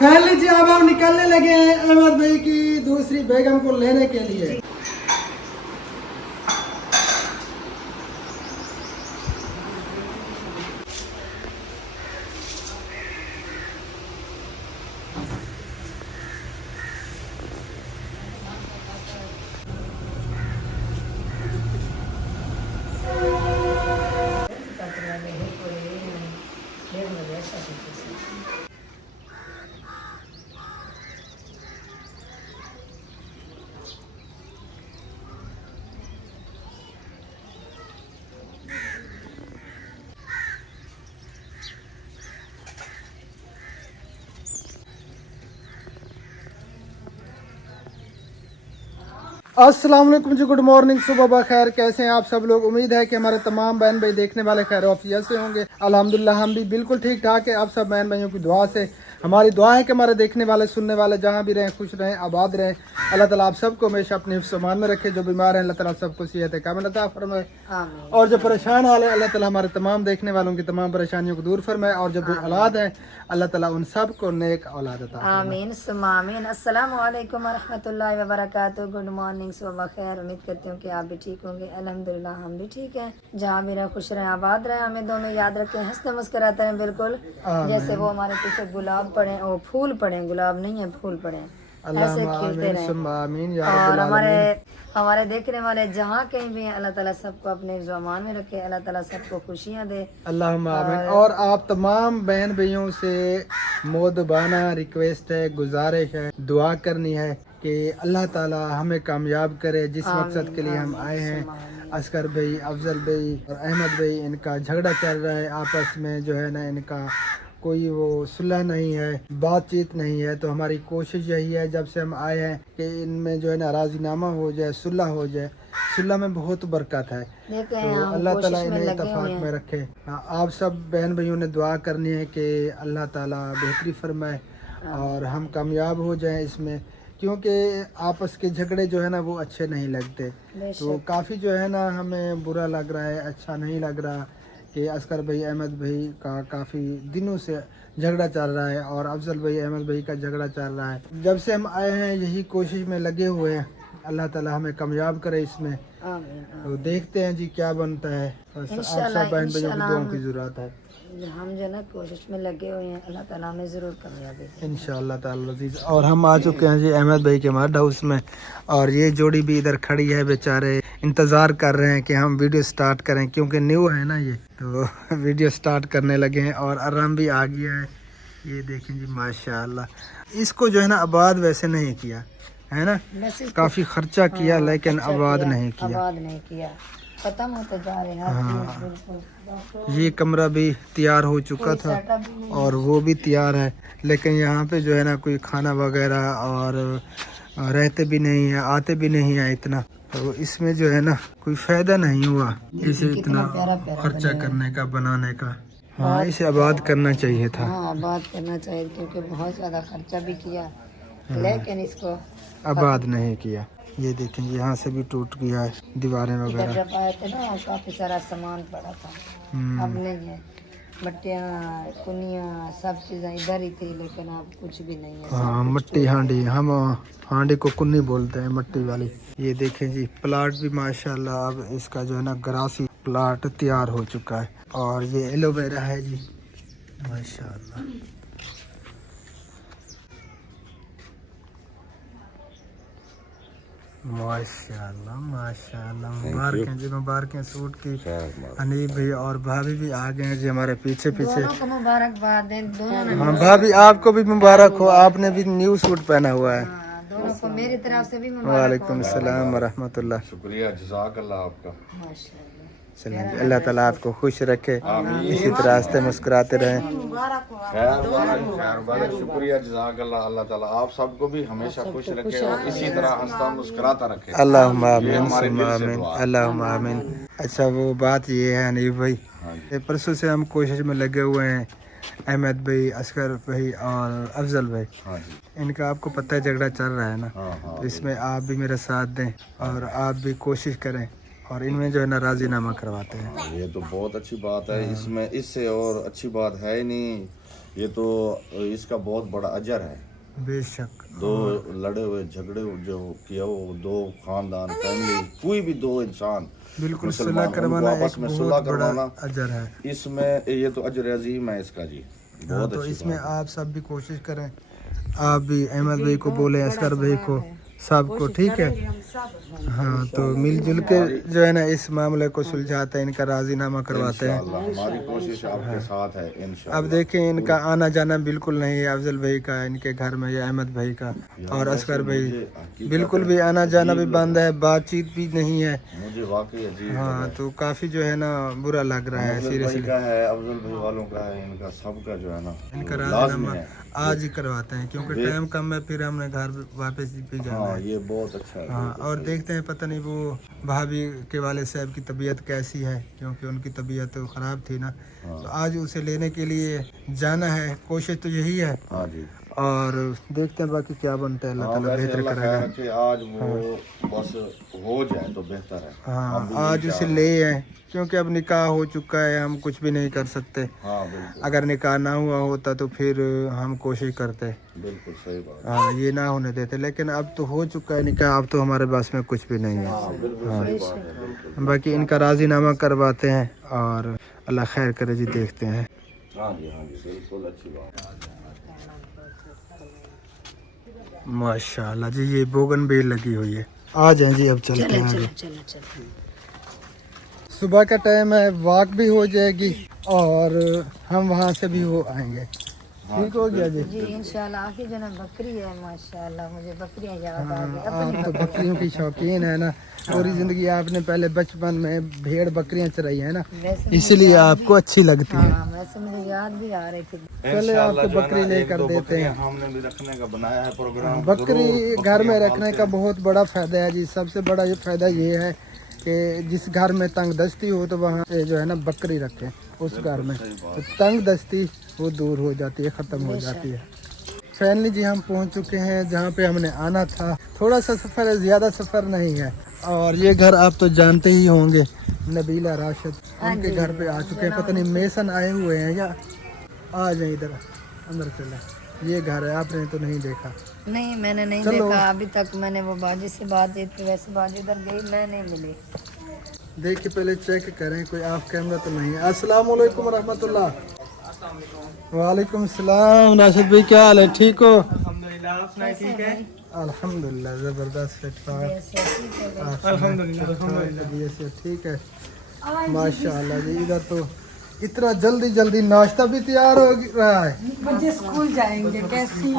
फैल लीजिए, अब हम निकलने लगे हैं अहमद भाई की दूसरी बेगम को लेने के लिए। अस्सलाम वालेकुम जी, गुड मॉर्निंग, सुबह बखैर। कैसे हैं आप सब लोग? उम्मीद है कि हमारे तमाम बहन भाई देखने वाले खैर ऑफिया से होंगे। अल्हम्दुलिल्लाह हम भी बिल्कुल ठीक ठाक है। आप सब बहन भाइयों की दुआ से हमारी दुआ है कि हमारे देखने वाले सुनने वाले जहाँ भी रहें खुश रहें, आबाद रहें। अल्लाह ताला आप सबको हमेशा अपने हिफ्ज़-ओ-अमान में रखे। जो बीमार हैं अल्लाह ताला सबको सेहत कामिल अता फरमाए, और जो परेशान हाल है अल्लाह ताला हमारे तमाम देखने वालों की तमाम परेशानियों को दूर फरमाए, और जो औलाद है अल्लाह ताला उन सब को नेक औलाद अता फरमाए। आमीन सुम्मा आमीन। अस्सलाम वालेकुम वरहमतुल्लाहि वबरकातुहू। गुड मॉर्निंग, सुबह खैर। उम्मीद करती हूँ कि आप भी ठीक होंगे। अल्हम्दुलिल्लाह हम भी ठीक हैं। जहाँ भी रहें खुश रहें, आबाद रहें। हमें दोनों याद रखें, हंसते मुस्कुराते रहें, बिल्कुल जैसे वो हमारे पीछे गुलाब पड़े, वो फूल पड़े, गुलाब नहीं है फूल पड़े, ऐसे खिलते रहें। और हमारे देखने वाले जहाँ कहीं भी हैं अल्लाह ताला सबको अपने ज़मान में रखे, अल्लाह ताला सबको खुशियाँ दे, अल्लाहुम्मा आमीन। और आप तमाम बहन भाइयों से मोदबाना रिक्वेस्ट है, गुजारिश है, दुआ करनी है कि अल्लाह ताला हमें कामयाब करे जिस मकसद के लिए हम आए हैं। असगर भाई, अफजल भाई और अहमद भाई, इनका झगड़ा चल रहा है आपस में, जो है ना इनका कोई वो सुलह नहीं है, बातचीत नहीं है। तो हमारी कोशिश यही है जब से हम आए हैं कि इनमें जो है ना राजीनामा हो जाए, सुलह हो जाए। सुलह में बहुत बरकत है, तो अल्लाह ताला इन्हें इत्तेफाक में रखे। आप सब बहन भाइयों ने दुआ करनी है कि अल्लाह ताला बेहतरी फरमाए और हम कामयाब हो जाएं इसमें, क्योंकि आपस के झगड़े जो है ना वो अच्छे नहीं लगते। तो काफ़ी जो है ना हमें बुरा लग रहा है, अच्छा नहीं लग रहा कि असगर भाई अहमद भाई का काफ़ी दिनों से झगड़ा चल रहा है और अफजल भाई अहमद भाई का झगड़ा चल रहा है। जब से हम आए हैं यही कोशिश में लगे हुए हैं, अल्लाह ताला हमें कामयाब करे इसमें। तो देखते हैं जी क्या बनता है। बस आप सब बहन भाइयों की दुआओं की ज़रूरत है। हम जो ना कोशिश में लगे हुए हैं, अल्लाह ताला हमें ज़रूर कामयाबी दे इंशाअल्लाह ताला अज़ीज़। और हम आ चुके हैं जी अहमद भाई के मड हाउस में, और ये जोड़ी भी इधर खड़ी है, बेचारे इंतज़ार कर रहे हैं कि हम वीडियो स्टार्ट करें, क्योंकि न्यू है ना ये, तो वीडियो स्टार्ट करने लगे हैं। और आराम भी आ गया है, ये देखें जी माशाल्लाह। इसको जो है ना आबाद वैसे नहीं किया है ना, काफ़ी खर्चा किया लेकिन आबाद नहीं किया। खत्म होते जा रहे हैं। हाँ, ये कमरा भी तैयार हो चुका था और वो भी तैयार है, लेकिन यहाँ पे जो है ना कोई खाना वगैरह और रहते भी नहीं है, आते भी नहीं है इतना, तो इसमें जो है ना कोई फायदा नहीं हुआ इसे इतना खर्चा करने का, बनाने का। हाँ, इसे आबाद करना चाहिए था। हाँ, आबाद करना चाहिए, क्योंकि बहुत ज़्यादा खर्चा भी किया लेकिन इसको आबाद नहीं किया। ये देखें यहाँ से भी टूट गया है, दीवारें वगैरह। जब आए थे ना काफ़ी सारा सामान पड़ा था, अब नहीं है, मट्टियाँ कुनियाँ सब चीज़ें इधर ही थी, लेकिन अब कुछ भी नहीं है। हाँ, मट्टी हांडी, हम हांडी को कुन्नी बोलते हैं, मट्टी वाली। ये देखें जी प्लाट भी माशाल्लाह अब इसका जो है ना ग्रासी प्लाट तैयार हो चुका है। और ये एलोवेरा है जी माशाल्लाह। माशाल्लाह माशाल्लाह, मुबारक जी, मुबारक सूट की। हनीफ भाई और भाभी भी आ गए हैं जी हमारे पीछे पीछे। मुबारकबाद दें दोनों। हाँ भाभी, आपको भी मुबारक हो, आपने भी न्यू सूट पहना हुआ है। दोनों को मेरी तरफ से भी वालेकुम सलाम वरहमतुल्लाह। शुक्रिया, जज़ाकल्लाह आपका। चलिए, अल्लाह ताला आपको खुश रखे, इसी तरह रास्ते मुस्कुराते रहें। खैर, शुक्रिया, जज़ाकल्लाह। अल्लाह ताला आप सबको भी हमेशा खुश रखे और इसी तरह हंसता मुस्कुराता रखे। अल्लाहुम्मा आमीन सुम्मा आमीन, अल्लाहुम्मा आमीन। अच्छा, वो बात ये है हनीफ भाई, परसों से हम कोशिश में लगे हुए हैं, अहमद भाई, असगर भाई और अफजल भाई। हाँ जी, इनका आपको पता है झगड़ा चल रहा है ना, तो इसमें आप भी मेरा साथ दें और आप भी कोशिश करें और इनमें जो है ना राजीनामा करवाते हैं। ये तो बहुत अच्छी बात है, इसमें इससे और अच्छी बात है ही नहीं। ये तो इसका बहुत बड़ा अजर है। बेशक। दो लड़े हुए झगड़े जो किया वो दो खानदान फैमिली कोई भी दो इंसान बिल्कुल मुसलमान, सुलह उनको करवाना आपस एक में बहुत सुलह बड़ा करवाना अजर है। इसमें ये तो अजर अजीम है इसका जी। हाँ, बहुत तो अच्छी इसमें बात है। आप सब भी कोशिश करें, आप भी अहमद भाई को बोले, असगर भाई को, सबको, ठीक है। हाँ, तो मिलजुल के जो है ना इस मामले को सुलझाते हैं, इनका राजीनामा करवाते हैं। इंशाअल्लाह हमारी कोशिश आपके साथ है इंशाअल्लाह। अब देखें इनका आना जाना बिल्कुल नहीं है अफजल भाई का इनके घर में, या अहमद भाई का और असगर भाई बिल्कुल भी आना जाना भी बंद है, बातचीत भी नहीं है। मुझे वाकई अजीब हाँ, तो काफी जो है ना बुरा लग रहा है अफजल भाई सीरियसली। का है, अफजल भाई वालों का है, इनका सबका जो है ना इनका लाजमी राजीनामा है। आज ही करवाते हैं क्योंकि टाइम कम है, फिर हमने घर वापस भी जाना हाँ है। ये बहुत अच्छा है। हाँ, और देखते हैं पता नहीं वो भाभी के वाले साहब की तबीयत कैसी है, क्योंकि उनकी तबीयत तो ख़राब थी ना। हाँ। तो आज उसे लेने के लिए जाना है, कोशिश तो यही है, हाँ जी। और देखते हैं बाकी क्या बनता है। अल्लाह हाँ, ताला वैसे बेहतर अल्लाह करेगा। खैर रखे, आज वो बस हो जाए तो बेहतर है। हाँ, हम भी आज यही उसे चाह ले आए क्योंकि अब निकाह हो चुका है, हम कुछ भी नहीं कर सकते। हाँ बिल्कुल अगर निकाह ना हुआ होता तो फिर हम कोशिश करते। बिल्कुल सही बात। हाँ, ये ना होने देते, लेकिन अब तो हो चुका है निकाह, अब तो हमारे पास में कुछ भी नहीं है। हाँ बिल्कुल सही बात है बिल्कुल। बाकी इनका राजीनामा करवाते हैं और अल्लाह खैर करे जी, देखते हैं। हाँ जी बिल्कुल अच्छी बात है। माशाल्लाह जी, ये बोगन बेल लगी हुई है। आ जाएं जी, अब चलते हैं आगे। सुबह का टाइम है, वॉक भी हो जाएगी और हम वहाँ से भी हो आएंगे। ठीक हो गया जी। जी इंशाल्लाह। आखिर जो ना बकरी है माशाल्लाह, मुझे बकरियां याद आ गई। आप तो बकरियों की शौकीन है ना, पूरी जिंदगी आपने पहले बचपन में भेड़ बकरियां चराई है ना, वैसे इसीलिए आपको अच्छी लगती है। हाँ, वैसे मुझे याद भी आ रही थी। पहले आपको बकरी लेकर देते हैं। हमने भी रखने का बनाया है प्रोग्राम। बकरी घर में रखने का बहुत बड़ा फायदा है जी। सबसे बड़ा ये फायदा ये है कि जिस घर में तंग दस्ती हो तो वहाँ पे जो है ना बकरी रखें, उस घर में तो तंग दस्ती वो दूर हो जाती है, ख़त्म हो जाती है। फाइनली जी हम पहुँच चुके हैं जहाँ पे हमने आना था। थोड़ा सा सफ़र है, ज़्यादा सफ़र नहीं है। और ये घर आप तो जानते ही होंगे, नबीला राशिद उनके घर पे आ चुके हैं। पता नहीं मेसन आए हुए हैं या आ जाए इधर अंदर चले। ये घर है, आपने तो नहीं देखा? नहीं, मैंने नहीं देखा अभी तक। मैंने वो बाजी से बात की थी, वैसे बाजी उधर गई, मैं नहीं मिली। देखिए पहले चेक करें कोई ऑफ कैमरा तो नहीं है। अस्सलाम वालेकुम रहमतुल्लाह। वालेकुम सलाम। राशिद भाई क्या हाल है, ठीक हो? अल्हम्दुलिल्लाह ज़बरदस्त फिट है। अल्हम्दुलिल्लाह ठीक है माशाल्लाह जी। इधर तो इतना जल्दी जल्दी नाश्ता भी तैयार हो रहा है। बच्चे स्कूल जाएंगे, कैसी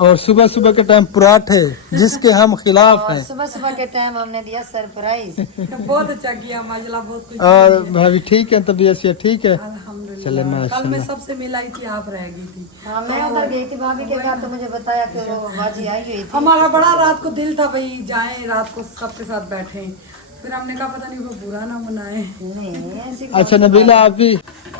और सुबह सुबह के टाइम पराठे जिसके हम खिलाफ हैं। सुबह सुबह के टाइम हमने दिया सरप्राइज। बहुत अच्छा किया माशाल्लाह, बहुत कुछ। और भाभी ठीक है, तबीयत से ठीक है? अल्हम्दुलिल्लाह। चले कल मैं माशाल्लाह। सबसे मिलाई थी, आप रह गई थी। हाँ, मैं उधर गई थी भाभी के घर, तो मुझे बताया कि वो बाजी आई हुई थी। हमारा बड़ा रात को दिल था भाई जाएं, रात को सबके साथ बैठे, फिर हमने कहा पता नहीं वो बुरा ना मनाए। नहीं ऐसी अच्छा नबीला, आप भी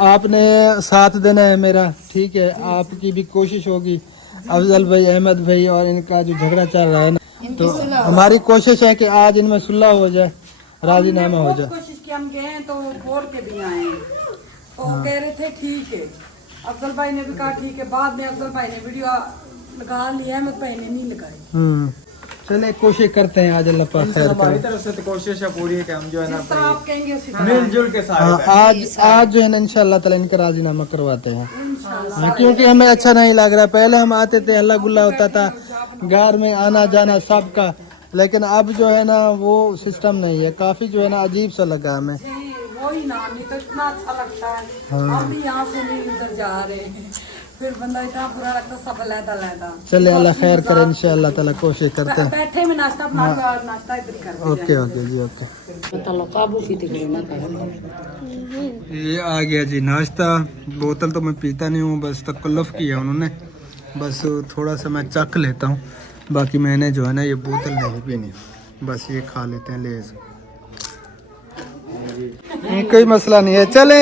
आपने साथ देना है मेरा, ठीक है? आपकी भी कोशिश होगी। अफजल भाई, अहमद भाई और इनका जो झगड़ा चल रहा है ना, तो हमारी कोशिश है कि आज इनमें सुलह हो जाए, राजीनामा हो जाए। कोशिश की, हम गए तो वो बोल के भी आए, तो वो कह रहे थे ठीक है। अफजल भाई ने भी कहा ठीक है। बाद में अफजल भाई ने वीडियो लगा लिया, अहमद भाई ने नहीं लगाई। चले कोशिश करते हैं, आज अल्लाह पाक खैर करे। तरफ से तो कोशिश है पूरी है कि हम जो है ना जिस तरह आप कहेंगे उसी तरह। मिलजुल के साथ हाँ, आज जो है ना इंशाल्लाह ताला इनका राजीनामा करवाते हैं। हाँ, क्योंकि हमें अच्छा नहीं लग रहा। पहले हम आते थे, हल्ला गुल्ला होता था, घर में आना जाना सबका, लेकिन अब जो है ना वो सिस्टम नहीं है। काफी जो है ना अजीब सा लगा हमें। वही ना, नहीं तो इतना अच्छा लगता है। हम भी यहाँ से नहीं उधर जा रहे, फिर बंदा इतना बुरा लगता, सब लहदा लहदा। चले अल्लाह खैर करे, इंशाल्लाह ताला कोशिश करते हैं। बैठे में नाश्ता बना, नाश्ता इधर कर। ओके ओके जी, ओके। ये आ गया जी नाश्ता। बोतल तो मैं पीता नहीं हूँ, बस तकल्लुफ़ किया उन्होंने, बस थोड़ा सा मैं चख लेता हूँ। बाकी मैंने जो है ना ये बोतल नहीं पीनी, बस ये खा लेते हैं लेज़। कोई मसला नहीं है। चले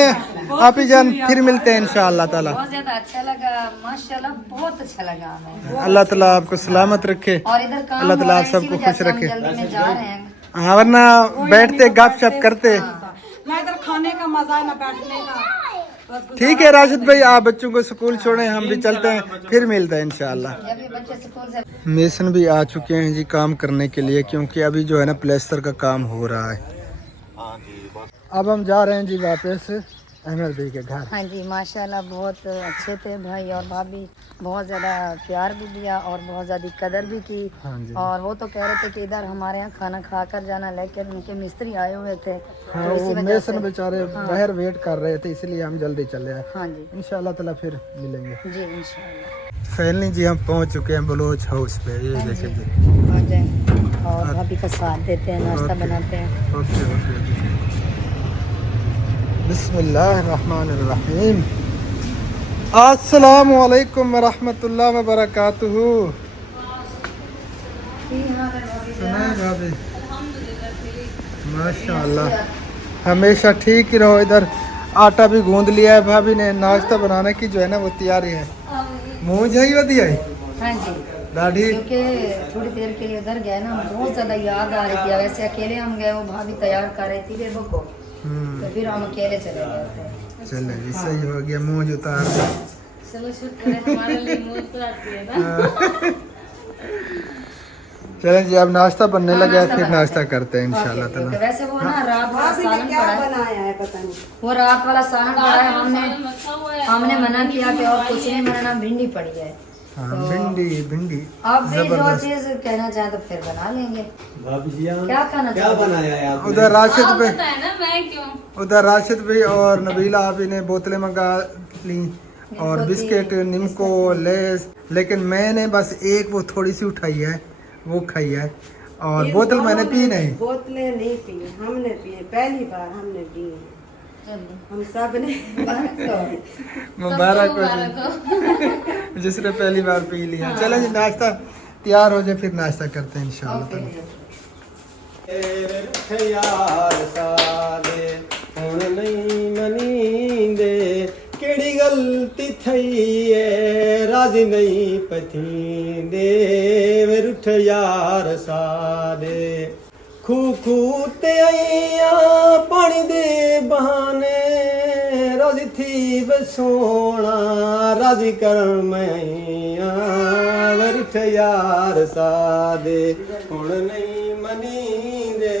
आप ही जान, फिर मिलते हैं इंशाअल्लाह ताला। बहुत ज्यादा अच्छा लगा माशाल्लाह, बहुत अच्छा लगा हमें। अल्लाह ताला आपको सलामत रखे, और इधर काम अल्लाह ताला हो आप रहा है, सबको इसी वजह खुश से हम रखे। जल्दी में जा रहे हैं। हाँ, वरना बैठते गप शप करते। ना इधर खाने का मजा है ना बैठने का। बस गुजारा ठीक है राशिद भाई, आप बच्चों को स्कूल छोड़ें, हम भी चलते हैं, फिर मिलते हैं इंशाल्लाह। जब ये बच्चे स्कूल से मेसन भी आ चुके हैं जी काम करने के लिए, क्योंकि अभी जो है ना प्लास्टर का काम हो रहा है। अब हम जा रहे हैं जी वापस अहमद भाई के घर। हाँ जी माशाल्लाह बहुत अच्छे थे भाई और भाभी, बहुत ज़्यादा प्यार भी दिया और बहुत ज़्यादा कदर भी की। हाँ जी। और वो तो कह रहे थे कि इधर हमारे यहाँ खाना खा कर जाना, लेकिन उनके मिस्त्री आए हुए थे हाँ, तो इसी वो वजह मेसन से बेचारे बाहर वेट कर रहे थे, इसलिए हम जल्दी चले आए। हाँ जी इंशाल्लाह ताला फिर मिलेंगे। जी इंशाल्लाह फाइनली जी हम पहुंच चुके हैं बलोच हाउस पे। ये हाँ देखें जी। जी। आ जाए और भाभी का साथ देते हैं, नाश्ता ओके। बनाते हैं। ओके ओके जी। बिस्मिल्लाहिर्रहमानिर्रहीम। अस्सलामु अलैकुम वरहमतुल्लाहि वबरकातुहू। सुनाए भाभी? माशाअल्लाह, हमेशा ठीक ही रहो। इधर आटा भी गूंद लिया है भाभी ने, नाश्ता बनाने की जो है ना वो तैयारी है। मुँह जाई वधिया है हाँ जी दाढ़ी। क्योंकि थोड़ी देर के लिए उधर गए ना, बहुत ज़्यादा याद आ रही थी। वैसे अकेले हम गए, वो भाभी तैयार कर रही थी बेबो को, तो फिर हम अकेले चले गए थे। चले जी, सही हो गया, मुँह उतार दो। चलो शुक्र है हमारे लिए मुंह तो आती है ना। चलें जी, अब नाश्ता बनने लगा है, नाश्ता फिर बनाते नाश्ता हैं। करते हैं इंशाल्लाह ओके, ओके। ताला। वैसे वो ना रात वाला भाभी ने सालन क्या पड़ा है, बनाया है पता नहीं। वो रात वाला सालन पड़ा है। हमने मना किया कि और कुछ नहीं बनाना, भिंडी पड़ी है। हाँ, भिंडी भिंडी आप भी जो जबरदस्त। चीज कहना चाहें तो फिर बना लेंगे। क्या खाना क्या बनाया है? उधर राशिद भाई, उधर राशिद भाई और नबीला आपी ने बोतलें मंगा ली और बिस्किट, निमको, लेस, लेकिन मैंने बस एक वो थोड़ी सी उठाई है, वो खाई है, और बोतल मैंने पी नहीं। बोतलें नहीं पी, हमने पिए, पहली बार हमने पिए, हम सब ने। मुबारक हो जिसने पहली बार पी लिया। चलो जी, नाश्ता तैयार हो जाए, फिर नाश्ता करते हैं इंशाल्लाह ताला। यार सादे हुण नहीं मनींदे, केड़ी गलती थई है राजी नहीं पथींदे, वे रुठ यार सादे खू खू ते आईया पानी दे बहाने, राजी थी वे सोना राजी करन मैं आईया, वे रुठ यार सादे हुण नहीं मनींदे,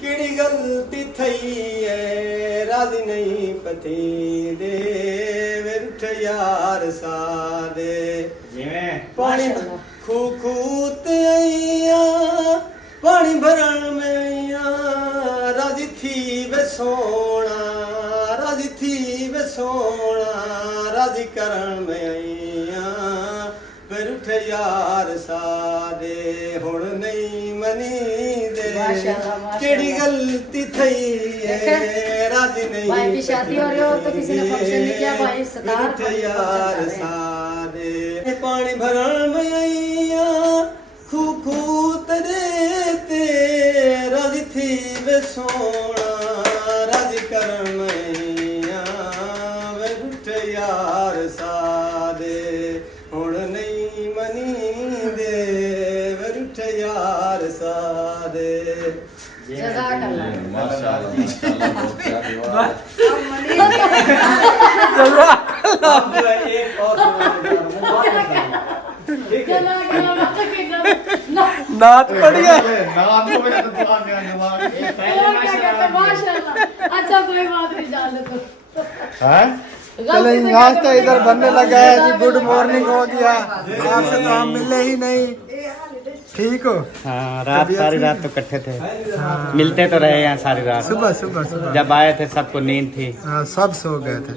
केड़ी गलती थई है राजी नहीं पथींदे, वे रुठ यार सादे पानी खू खू ते आईया पानी भरण में आईया, राजी थी वे सोना राजी थी वे सोना राजी करण में आईया, फिर उठ यार सादे हुण नहीं मनींदे, केड़ी गलती थई है राजी नहीं भाई की शादी हो रही हो तो किसी ने फंक्शन नहीं किया, भाई सतार उठ यार सादे पानी भरण में आईया, खू खू तेरे ते राजी थी वे सोना राजी करण में आईया, वे उठ यार सादे हुण नहीं मनींदे, वे उठ यार सादे। जज़ाकल्लाह। माशाल्लाह माशाल्लाह, बहुत प्यारी बात है। एक और नात बढ़िया नाम तो मेरे तो दुआ में अच्छा कोई बात नहीं, जान दो। हैं? चले नाश्ता इधर बनने लगा है जी। गुड मॉर्निंग हो गया, आपसे तो हम मिले ही नहीं। ठीक हो? हाँ, रात सारी रात तो इकट्ठे थे, मिलते तो रहे यहाँ सारी रात। सुबह सुबह सुबह जब आए थे सबको नींद थी, हाँ, सब सो गए थे,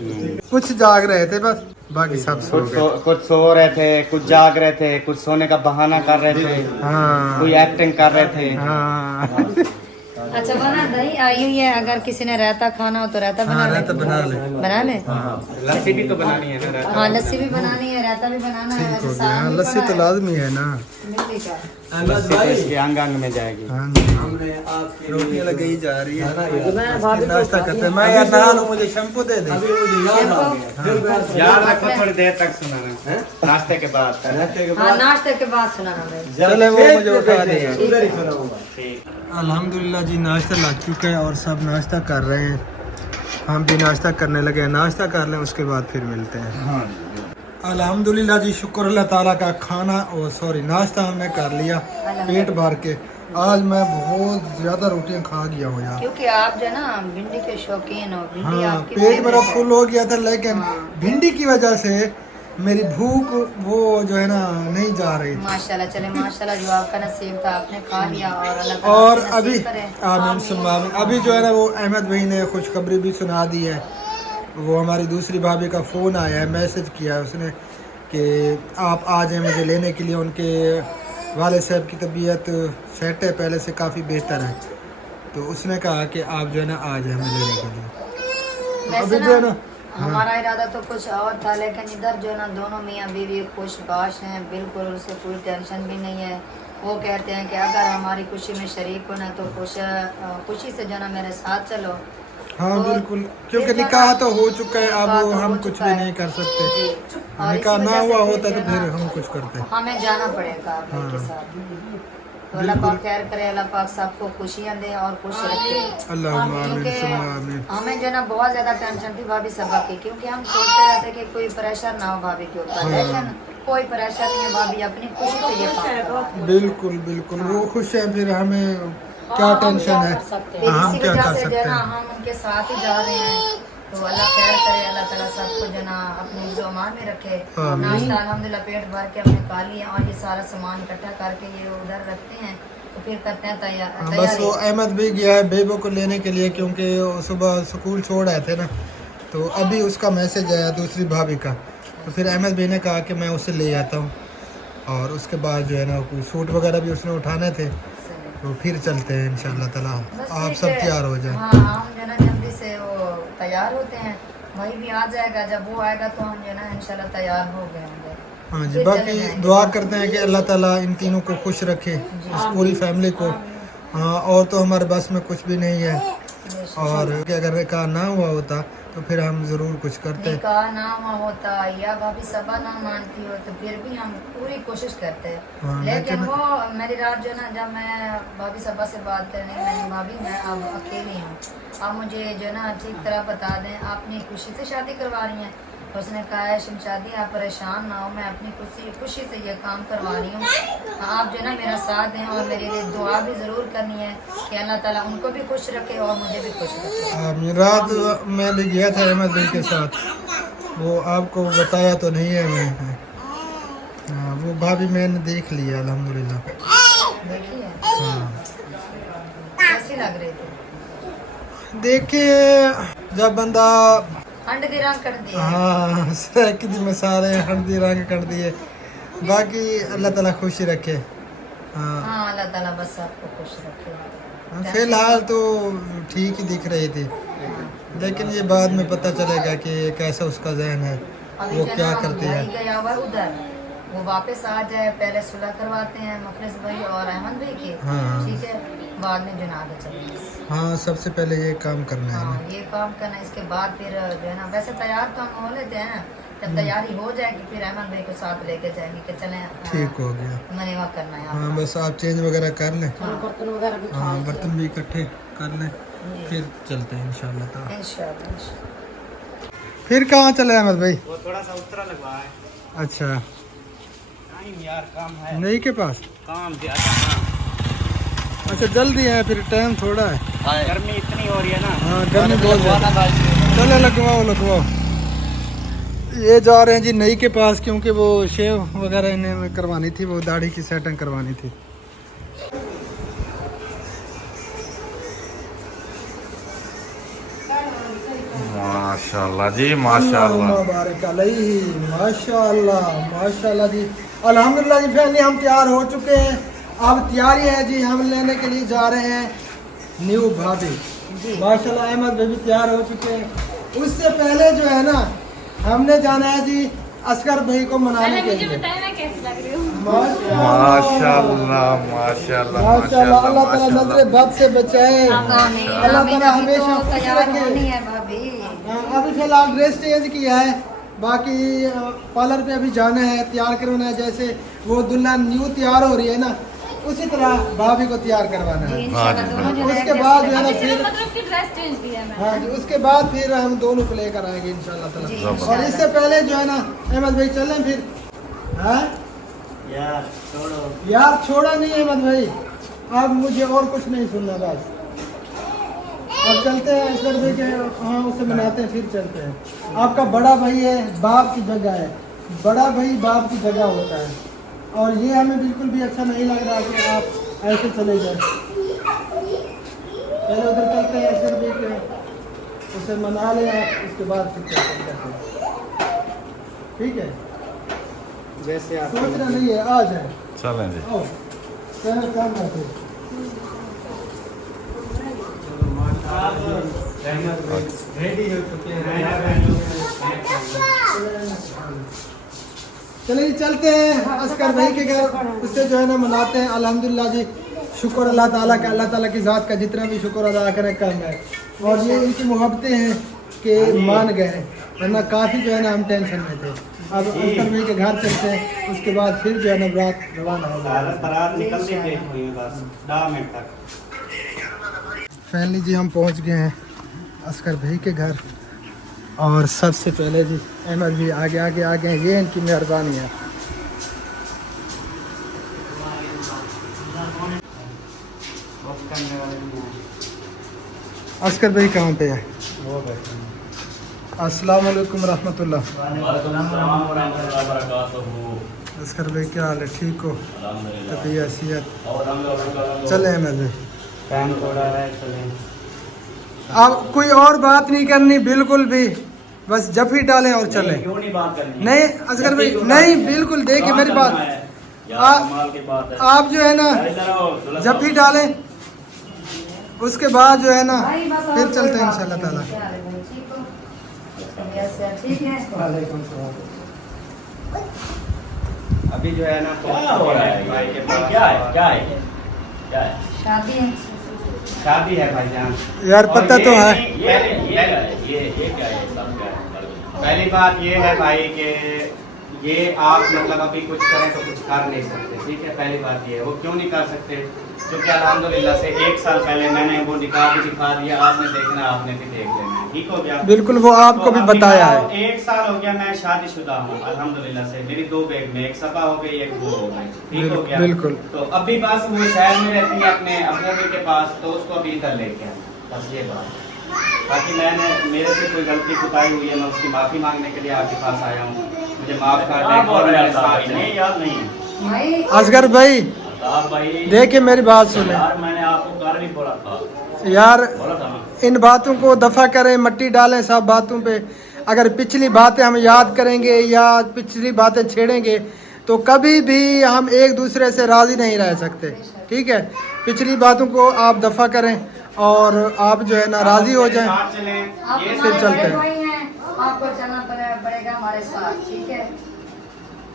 कुछ जाग रहे थे बस, बाकी सब सो गए। कुछ सो रहे थे, कुछ जाग रहे थे, कुछ सोने का बहाना कर रहे थे, हाँ कोई एक्टिंग कर रहे थे। हाँ अच्छा बना दही आई हुई है, अगर किसी ने रायता खाना हो तो रायता बना ले। तो बना ले। बना ले। लस्सी भी तो बनानी है ना रात। हाँ लस्सी भी बनानी है, रायता भी बनाना है। वैसे हाँ, सालन भी लस्सी पड़ा तो है। लाजमी है ना। मिर्ची का। लस्सी तो इसके अंग अंग में जाएगी। हाँ जी, रोटियां लगाई जा रही है, नाश्ता करते हैं। मैं यार नहा लूं, मुझे शैम्पू दे दे। याद रखो थोड़ी देर तक सुनाना, नाश्ते के बाद। हाँ नाश्ते के बाद सुनाना भाई। चले वो मुझे उठा देगा। उधर ही सुनाऊंगा। ठीक। अल्हम्दुलिल्लाह जी, नाश्ता लग चुका है और सब नाश्ता कर रहे हैं। हम भी नाश्ता करने लगे हैं, नाश्ता कर लें उसके बाद फिर मिलते हैं। अल्हम्दुलिल्लाह जी, शुक्र अल्लाह ताला का, खाना और सॉरी नाश्ता हमने कर लिया पेट भर के। आज मैं बहुत ज़्यादा रोटियां खा गया हूँ यार, क्योंकि आप जो है ना भिंडी के शौकीन हो, भिंडी हाँ आपकी पेट मेरा favorite है। फुल हो गया था, लेकिन भिंडी की वजह से मेरी भूख वो जो है ना नहीं जा रही थी। माशाल्लाह, चले माशाल्लाह, जो आपका नसीब था आपने खा लिया और अल्लाह ताला और आपको अभी नसीब करे। आमीन सुम्मा आमीन। अभी जो है ना वो अहमद भाई ने खुशखबरी भी सुना दी है। वो हमारी दूसरी भाभी का फ़ोन आया है, मैसेज किया है उसने कि आप आ जाएं मुझे लेने के लिए। उनके वाले साहब की तबीयत सेट है, पहले से काफ़ी बेहतर है, तो उसने कहा कि आप जो है ना आ जाएं मुझे लेने के लिए। वैसे अभी ना जो है ना हमारा इरादा तो कुछ और था, लेकिन इधर जो है ना दोनों मियाँ बीवी खुशबाश हैं, बिल्कुल उससे कोई टेंशन भी नहीं है। वो कहते हैं कि अगर हमारी खुशी में शरीक होना तो खुशी से जो है ना मेरे साथ चलो। हाँ तो बिल्कुल, क्योंकि फिर जो निकाह ना- तो हो चुका है, अब निकाह तो हम हो कुछ चुका भी है। नहीं कर सकते। जी। और निकाह इसी ना वजह से हुआ फिर होता जो तो है फिर ना हम कुछ करते। हमें जाना पड़ेगा आप भाई के हाँ। साथ। तो अल्लाह पाक खैर करे, अल्लाह पाक सबको खुशियाँ दे और खुश रखे। अल्लाहुम्मा आमीन क्योंकि सुम्मा आमीन। हमें जो है ना बहुत ज्यादा टेंशन थी भाभी सबा की, क्योंकि हम सोचते रहते कि कोई प्रेशर ना हो भाभी के ऊपर, लेकिन कोई प्रेशर नहीं है। भाभी अपनी खुशी से ये काम कर रही है। बिल्कुल बिल्कुल, वो खुश है, फिर हमें क्या टेंशन है, फिर हम इसी क्या वजह कर से जो सकते है ना हैं। हम उनके साथ ही जा रहे हैं। तो अल्लाह खैर करे, अल्लाह ताला सबको जो ना अपनी जो अमान में रखे। आमीन। नाश्ता अल्हम्दुलिल्लाह पेट भर के हमने खा लिया और ये सारा सामान इकट्ठा करके ये उधर रखते हैं, तो फिर करते हैं बस तैयारी। वो अहमद भी गया है बेबो को लेने के लिए, क्योंकि वो सुबह स्कूल छोड़ आए थे ना, तो अभी उसका मैसेज आया दूसरी भाभी का, तो फिर अहमद भाई ने कहा कि मैं उसे ले आता हूँ। और उसके बाद जो है ना कोई सूट वगैरह भी उसने उठाने थे, तो फिर चलते हैं इंशाल्लाह ताला। बस आप ठीक सब है। तैयार हो जाए। हाँ, हम जो है ना जल्दी से वो तैयार होते हैं, भाई भी आ जाएगा। जब वो आएगा तो हम जो है ना इंशाल्लाह तैयार हो गए होंगे। हाँ जी, फिर बाकी चले जाएंगे। दुआ करते हैं कि अल्लाह ताला इन तीनों को खुश रखे, इस पूरी फैमिली को। हाँ, और तो हमारे बस में कुछ भी नहीं है, और कि अगर निकाह ना हुआ होता तो फिर हम ज़रूर कुछ करते। निकाह ना हुआ होता या भाभी सबा ना मानती हो तो फिर भी हम पूरी कोशिश करते हैं। हाँ, लेकिन वो मेरी रात जो ना, जब मैं भाभी सबा से बात करने लगी, भाभी मैं अब अकेली हूँ, आप मुझे जो ना ठीक तरह बता दें, आपने खुशी से शादी करवा रही हैं? उसने कहा है शमशादी आप परेशान ना हो, मैं अपनी खुशी से ये काम करवा रही हूँ। आप जो ना मेरा साथ दें और मेरे लिए दुआ भी ज़रूर करनी है कि अल्लाह ताला उनको भी खुश रखे और मुझे भी खुश रखे। रात मैं भी गया था अहमद भाई के साथ, वो आपको बताया तो नहीं है मैं। हाँ, वो भाभी मैंने देख लिया अल्हम्दुलिल्लाह। देखिए हाँ, कैसी लग रही थी? देखिए जब बंदा हंड दी रंग कर दिया। हाँ सैक दी मसाले हल्दी रंग कर दिए, बाकी अल्लाह ताला खुशी रखे। हाँ, हाँ, अल्लाह ताला बस आपको खुश रखे। फिलहाल तो ठीक ही दिख रही थी, लेकिन ये बाद में पता चलेगा कि कैसा उसका जहन है, अभी वो जो क्या ना करती है। भाई गया हुआ उधर, वो वापस आ जाए, पहले सुलह करवाते हैं मुखलिस भाई और अहमद भाई की, हाँ। ठीक है, बाद में जो ना आगे चलेंगे। हाँ, सबसे पहले ये काम करना है हाँ, ना। ये काम करना, इसके बाद फिर जो है ना, वैसे तैयार तो हम हो लेते हैं, जब तैयारी हो जाएगी फिर अहमद भाई को साथ लेके जाएंगे कि चलें ठीक हो गया। मनेवा करना है हाँ, आपका। बस आप चेंज वगैरह कर लें। हाँ, हाँ, बर्तन भी इकट्ठे कर लें, फिर चलते हैं इंशाल्लाह ताला। इंशाल्लाह, इंशाल्लाह। फिर कहाँ चले अहमद भाई? वो थोड़ा सा उतरा लगवा है। अच्छा, टाइम यार काम है, नई के पास? काम ज्यादा। हाँ, अच्छा जल्दी है, फिर टाइम थोड़ा है। गर्मी इतनी हो रही है ना। हाँ, गर्मी बहुत ज़्यादा। चलो लगवाओ लगवाओ। ये जा रहे हैं जी नई के पास, क्योंकि वो शेव वगैरह इन्हें करवानी थी, वो दाढ़ी की सेटिंग करवानी थी। माशाल्लाह जी माशाल्लाह। मुबारक अलैहि, माशाल्लाह माशाल्लाह जी। अल्हम्दुलिल्लाह जी फैमिली, हम तैयार हो चुके हैं, अब तैयारी है जी, हम लेने के लिए जा रहे हैं न्यू भाभी। माशाल्लाह अहमद भाई भी तैयार हो चुके हैं। उससे पहले जो है ना, हमने जाना है जी असगर भाई को मनाने के लिए। माशाल्लाह माशाल्लाह माशाल्लाह, अल्लाह ताला नजरे बद से बचाए, अल्लाह ताला हमेशा खुश तैयार रखे। होनी है भाभी। अभी फिलहाल ड्रेस चेंज किया है, बाकी पार्लर पे अभी जाना है, तैयार करवाना है। जैसे वो दुल्हन न्यू तैयार हो रही है ना, उसी तरह भाभी को तैयार करवाना है। इंशाल्लाह दोनों जो उसके बाद जो है ना फिर मतलब कि ड्रेस चेंज भी है हाँ जी, उसके बाद फिर हम दोनों को लेकर आएंगे इंशाल्लाह ताला। और इससे पहले जो है ना अहमद भाई चलें फिर। हाँ यार छोड़ा नहीं अहमद भाई, अब मुझे और कुछ नहीं सुनना बस। अब चलते हैं असगर भाई के, हाँ उससे मिलाते हैं फिर चलते हैं। आपका बड़ा भाई है, बाप की जगह है, बड़ा भाई बाप की जगह होता है। और ये हमें बिल्कुल भी अच्छा नहीं लग रहा कि आप ऐसे चले जाए। पहले उधर चलते हैं असगर भाई के, उसे मना लें आप, उसके बाद फिर चलते हैं। ठीक है, जैसे आप सोचना नहीं है, आ जाए चलें जी। ओ, चलो काम करते हैं। रेडी हो चुके हैं। चलिए चलते हैं असगर भाई के घर, उससे जो है ना मनाते हैं। अल्हम्दुलिल्लाह जी, शुक्र अल्लाह ताला का, अल्लाह ताला की ज़ात का जितना भी शुक्र अदा करें कम है। और ये इनकी मोहब्बतें हैं कि मान गए, वरना काफ़ी जो है ना हम टेंशन में थे। अब असगर भाई के घर चलते हैं, उसके बाद फिर जो है ना रात रवाना होगा। बारात निकलती है बस 10 मिनट तक। फाइनली जी हम पहुंच गए हैं असगर भाई के घर। और सबसे पहले जी अहमद भी आगे आगे आ गए, ये इनकी मेहरबानी है। असगर भाई कहाँ पे है? अस्सलाम वालेकुम रहमतुल्लाह। असगर भाई क्या हाल है, ठीक हो? तबीयत सेहत? चले अहमद भाई, फैन थोड़ा है, चलें। अब कोई और बात नहीं करनी बिल्कुल भी, बस जब ही डालें और चलें। क्यों नहीं बात करनी? नहीं असगर भाई नहीं, बिल्कुल देखिए मेरी बात, आप जो है ना जब भी डालें उसके बाद जो है ना फिर चलते हैं इंशाल्लाह ताला। ठीक है, अभी जो है ना क्या है शादी है। शादी है भाईजान। यार पता तो है। ये क्या है, सब क्या है? पहली बात ये है भाई कि ये आप मतलब अभी कुछ करें तो कुछ कर नहीं सकते, ठीक है। पहली बात ये है, वो क्यों नहीं कर सकते? क्योंकि अल्हम्दुलिल्लाह से 1 साल पहले मैंने वो निकाह भी दिखा दिया, आपने देखना, आपने भी देख लेना, ठीक हो गया? बिल्कुल, वो आपको भी बताया है। 1 साल हो गया मैं शादीशुदा हूँ अल्हम्दुलिल्लाह से। मेरी 2 बेगमें, एक सपा हो गई, एक वो हो गई, ठीक हो गया? बिल्कुल। तो अभी बस वो शहर में रहती है अपने अबू के पास, तो उसको अभी इधर लेके आए, बस ये बात। बाकी मेरे से कोई गलती कुताही हुई है, मैं उसकी माफ़ी मांगने के लिए आपके पास आया हूँ, मुझे माफ़ कर दें। नहीं यार नहीं असगर भाई देखिए मेरी बात सुने यार, मैंने आपको कर भी बोला था यार, बोला था ना। इन बातों को दफा करें, मट्टी डालें सब बातों पे। अगर पिछली बातें हम याद करेंगे या पिछली बातें छेड़ेंगे तो कभी भी हम एक दूसरे से राज़ी नहीं रह सकते, ठीक है। पिछली बातों को आप दफा करें और आप जो है ना राज़ी हो जाएं, आप फिर चलते हैं। भाई हैं, आपको चलना पड़ेगा हमारे साथ, ठीक है।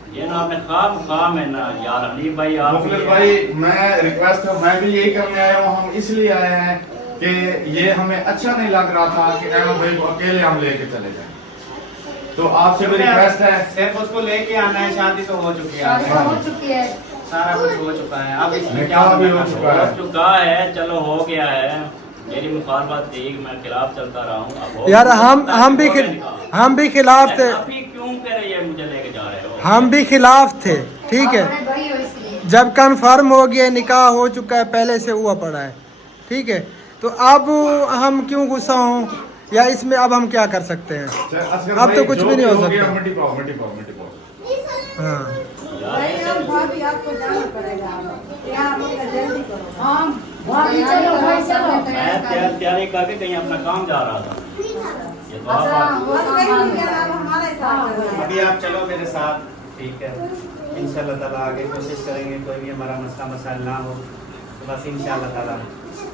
ये ना आपने काम है ना यार अली भाई, आप मुखलिस भाई, मैं रिक्वेस्ट है, मैं भी यही करने आया हूँ। हम इसलिए आए हैं कि ये हमें अच्छा नहीं लग रहा था कि अहमद भाई को अकेले हम लेके चले जाएं। तो आपसे भी रिक्वेस्ट है, सिर्फ उसको लेके आना है। शादी तो हो चुकी है, शादी तो हो चुकी है, सारा कुछ हो चुका है, अब इसमें क्या निकाह भी हो चुका है। हो चुका है, चलो हो गया है। मेरी मुखालफत थी, मैं खिलाफ चलता रहा हूँ। अब हो यार गया। हम भी खिलाफ थे, अभी क्यों कह रही है मुझे लेके जा रहे हो? हम भी खिलाफ थे, ठीक है। आप बड़े भाई हो इसलिए। जब कन्फर्म हो गया, निकाह हो चुका है, पहले से हुआ पड़ा है, ठीक है। तो अब हम क्यों गुस्सा हों, या इसमें अब हम क्या कर सकते हैं? असगर अब तो भाई, कुछ जो भी नहीं हो गया, सकता। मिट्टी पाओ। हाँ भाभी आपको जाना पड़ेगा, यहाँ जल्दी करो। हाँ भाभी चलो, भाई चलो। मैं तैयारी करके कहीं अपना काम जा रहा था। ये तो अच्छा, आप वो सामान है। हमारे साथ अभी आप चलो मेरे साथ, ठीक है। इंशाल्लाह ताला आगे कोशिश करेंगे कोई भी हमारा मसला मसाइल ना हो, तो बस इंशाल्लाह ताला।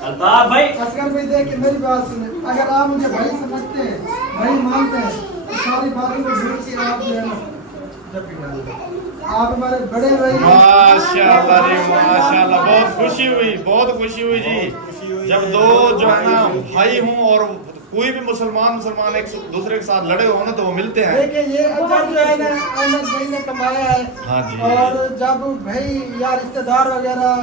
अल्ताफ भाई, असगर भाई देखिए मेरी बात सुने, अगर आप मुझे भाई समझते हैं, भाई मानते हैं, तो सारी बातों को भूल के आप जो है ना जब भी डालें। आप हमारे बड़े भाई हैं। माशाल्लाह रे माशाल्लाह, बहुत खुशी हुई जी। जब दो जो है ना भाई हूँ और कोई भी मुसलमान एक दूसरे के साथ लड़े हो ना तो वो मिलते हैं। देखिए ये अजर जो है ना अहमद भाई ने कमाया है। हाँ जी। और जब भाई या रिश्तेदार वगैरह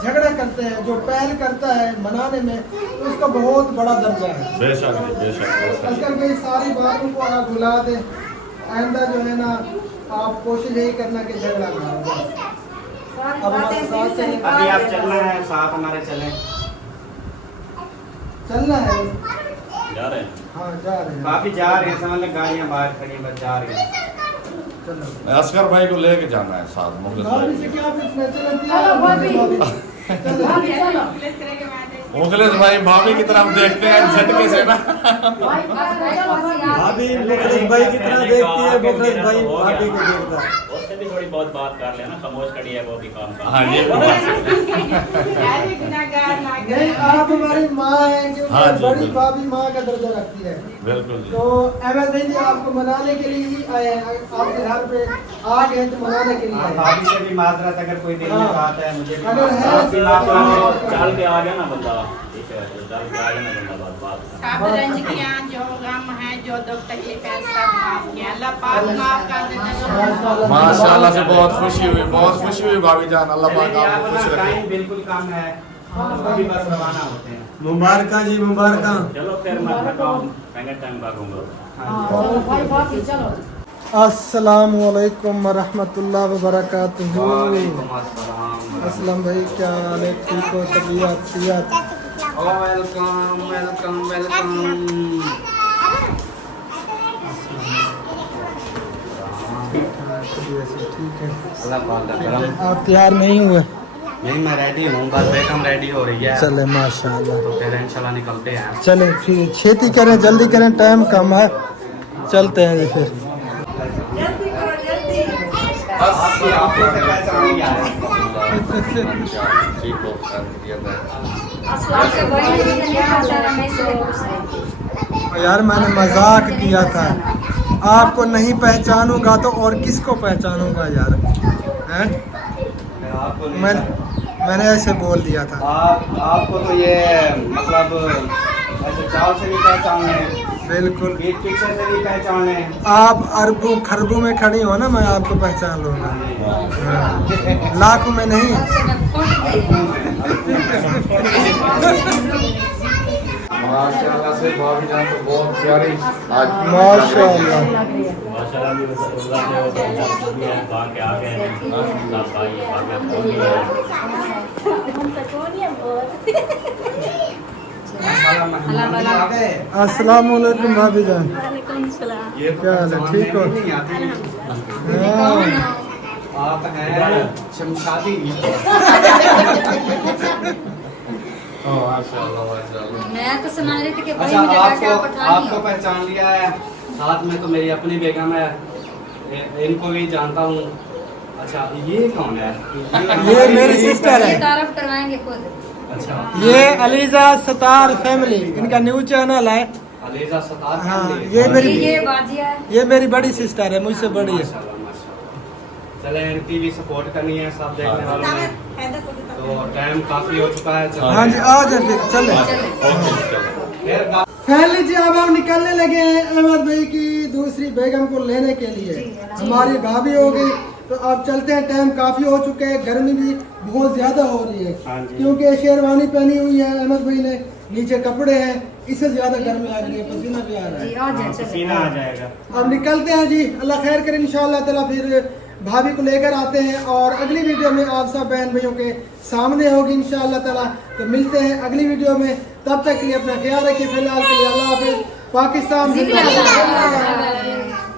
झगड़ा करते हैं, जो पहल करता है मनाने में, तो उसका बहुत बड़ा दर्जा है। बेशक बेशक। अगर भाई सारी बातों को आप भुला दें, आइंदा जो है ना आप कोशिश यही करना कि झगड़ा ना हो। अब हमारे साथ चलें। अभी आप चलना है साथ हमारे चलें। चलना है। जा रहे हैं। हाँ जा रहे हैं। काफी जा रहे हैं, समझ लें गाड़ियाँ बाहर खड़ी हैं, बस जा रहे हैं। चलो असगर भाई को लेके जाना है साथ, मुखलिस भाभी भाई। से क्या पूछना? चलो चलो भाभी। चलो। मुखलिस भाई भाभी की तरफ देखते हैं झटके से ना। भाभी मुखलिस भाई की तरह देखती है, मुखलिस भाई भाभी को देखता है। उससे भी थोड़ी बहुत बात कर लेना, खामोश खड़ी है वो भी काम का। हाँ ये नहीं, आप हमारी माँ हैं, क्योंकि हाँ जी, बड़ी बिल्कुल। भाभी माँ का दर्जा रखती है। बिल्कुल जी। तो अहमद भाई जी आपको मनाने के लिए ही आए हैं, आपके घर पे आ गए तो मनाने के लिए हाँ, आए हैं। भाभी से भी माजरत, अगर कोई दिल में बात है मुझे भी अगर है आप भी माफ कर दो। चल के आ गया ना बंदा, ठीक है, चल के आ गया ना बंदा, बात सब रंज किया, जो गम है, जो दुख तकलीफ है, सब माफ किया। अल्लाह पाक माफ कर देना। माशाल्लाह से बहुत खुशी हुई भाभी जान। अल्लाह पाक चलिए, आपको आप खुश ना रखे। टाइम बिल्कुल कम है, अभी बस रवाना होते हैं। मुबारक जी, मुबारक। चलो फिर मैं हटाऊँ, मैं टाइम भागूंगा। अस्सलाम वालेकुम वरहमतुल्लाह वबरकातुहू। वालेकुम अस्सलाम। असलम भाई क्या हाल है? ठीक हो? तबीयत वेलकम वेलकम वेलकम। ठीक है। अल्लाह पाक का करम। आप तैयार नहीं हुए? नहीं, मैं रेडी हूँ, बस बेगम रेडी हो रही है। चले माशाल्लाह। तो फिर इंशाल्लाह निकलते हैं। चले फिर छेती करें, जल्दी करें, टाइम कम है, चलते हैं फिर। आपको से पहचान लिया है। यार मैंने मजाक किया था, आपको नहीं पहचानूंगा तो और किसको पहचानूंगा यार, हैं? आपको नहीं- मैंने ऐसे बोल दिया था। आपको तो ये मतलब ऐसे चाल से भी पहचाने, बिल्कुल। पीठ पीछे से भी पहचाने। आप अरबों खरबों में खड़ी हो ना, मैं आपको पहचान लूंगा। हाँ। लाखों में नहीं। माशाल्लाह से भाभी जान तो बहुत प्यारी आज। माशाल्लाह। माशाल्लाह भी उल्लाह से भाग के आ गए हैं, सब भाई भाग के पहुंच गए। अस्सलाम वालेकुम भाभी जान। ये तो क्या हाल है? ठीक हो? नहीं आती। हाँ। आप हैं शमशादी। मैं तो सुना रही थी कि भाई अच्छा, मुझे आपको पठानी आपको पहचान लिया है, साथ में तो मेरी अपनी बेगम है, इनको भी जानता हूँ। अच्छा, ये कौन है? ये मेरी सिस्टर है। तारफ करवाएंगे खुद। अच्छा, ये अलीजा सतार फैमिली, इनका न्यूज चैनल है। अलीजा सतार हाँ, फैमिली। ये मेरी ये बाजिया है। ये मेरी बड़ी सिस्टर है, मुझसे बड़ी है। माशाल्लाह, माशाल्लाह। चले, इनकी भी सपोर्ट करनी है सब देखने वालों ने। तो टाइम काफी हो चुका है। चलो। हाँ जी, आ जाए फिर चले। फिर फैमिली जी अब हम निकलने लगे हैं अहमद भाई की दूसरी बेगम को लेने के लिए। हमारी भाभी हो गई तो अब चलते हैं, टाइम काफी हो चुका है, गर्मी भी बहुत ज्यादा हो रही है, हाँ जी। क्योंकि शेरवानी पहनी हुई है अहमद भाई ने, नीचे कपड़े हैं, इससे ज्यादा गर्मी लग रही है, पसीना भी आ रहा जी, है। आ जाए चले। पसीना आ जाएगा। अब निकलते हैं जी, अल्लाह खैर करे, इंशाअल्लाह ताला फिर भाभी को लेकर आते हैं और अगली वीडियो में आप सब बहन भाइयों के सामने होगी इंशाअल्लाह ताला। तो मिलते हैं अगली वीडियो में, तब तक के लिए अपना ख्याल रखिए। फिलहाल के लिए अल्लाह हाफिज़। पाकिस्तान जिंदाबाद।